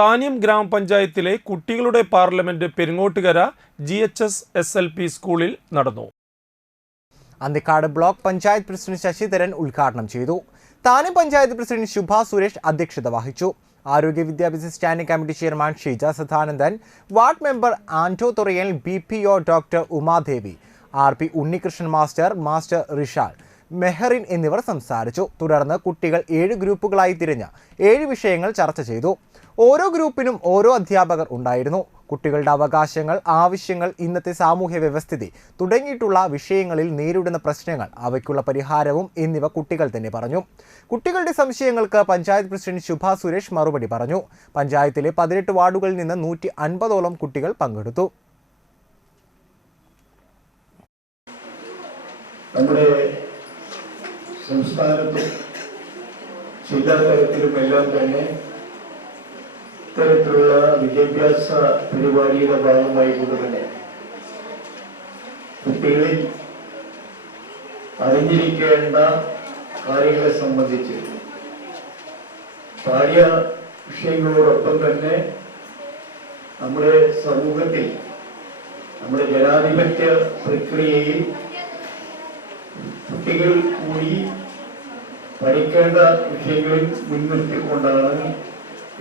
താന്യം ഗ്രാമപഞ്ചായത്തിലെ കുട്ടികളുടെ parliament Peringottukara G H S S L P സ്കൂളിൽ നടന്നു. അന്തിക്കാട് ബ്ലോക്ക് പഞ്ചായത്ത് പ്രസിഡന്റ് ശശിധരൻ ഉദ്ഘാടനം ചെയ്തു. താനം പഞ്ചായത്ത് പ്രസിഡന്റ് ശുഭ സുരേഷ് അധ്യക്ഷത വഹിച്ചു. ആരോഗ്യ വിദ്യാഭ്യാസ standing committee chairman Sheeja Sadanandan ward member Anto Thurayal B P O doctor Umadevi R P Unnikrishnan master master Rishal Meharin എന്നിവർ സംസാരിച്ചു. തുടർന്ന് കുട്ടികൾ ഏഴ് ഗ്രൂപ്പുകളായി തിരിഞ്ഞ് ഏഴ് വിഷയങ്ങൾ ചർച്ച ചെയ്തു. ഓരോ ഗ്രൂപ്പിനും ഓരോ അധ്യാപകർ ഉണ്ടായിരുന്നു. കുട്ടികളുടെ അവകാശങ്ങൾ ആവശ്യങ്ങൾ ഇന്നത്തെ സാമൂഹ്യ വ്യവസ്ഥിതി തുടങ്ങിയിട്ടുള്ള വിഷയങ്ങളിൽ നേരിടുന്ന പ്രശ്നങ്ങൾ അവയ്ക്കുള്ള പരിഹാരവും എന്നിവ കുട്ടികൾ തന്നെ പറഞ്ഞു. കുട്ടികളുടെ സംശയങ്ങൾക്ക് പഞ്ചായത്ത് പ്രസിഡന്റ് ശുഭ സുരേഷ് മറുപടി പറഞ്ഞു. പഞ്ചായത്തിലെ പതിനെട്ട് വാർഡുകളിൽ നിന്ന് നൂറ്റി അൻപതോളം കുട്ടികൾ പങ്കെടുത്തു. നമ്മുടെ സംസ്ഥാനത്തും ജില്ലാ തലത്തിലും എല്ലാം തന്നെ ഇത്തരത്തിലുള്ള വിദ്യാഭ്യാസ പരിപാടിയുടെ ഭാഗമായി കൊണ്ട് തന്നെ കുട്ടികളിൽ അറിഞ്ഞിരിക്കേണ്ട കാര്യങ്ങളെ സംബന്ധിച്ച് പാഠ്യ വിഷയങ്ങളോടൊപ്പം തന്നെ നമ്മുടെ സമൂഹത്തിൽ നമ്മുടെ ജനാധിപത്യ പ്രക്രിയയിൽ കുട്ടികൾ കൂടി പഠിക്കേണ്ട വിഷയങ്ങളിൽ മുൻനിർത്തിക്കൊണ്ടാണ്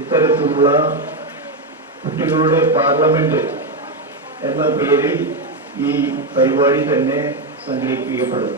ഇത്തരത്തിലുള്ള കുട്ടികളുടെ പാർലമെന്റ് എന്ന പേരിൽ ഈ പരിപാടി തന്നെ സംഘടിപ്പിക്കപ്പെടുന്നത്.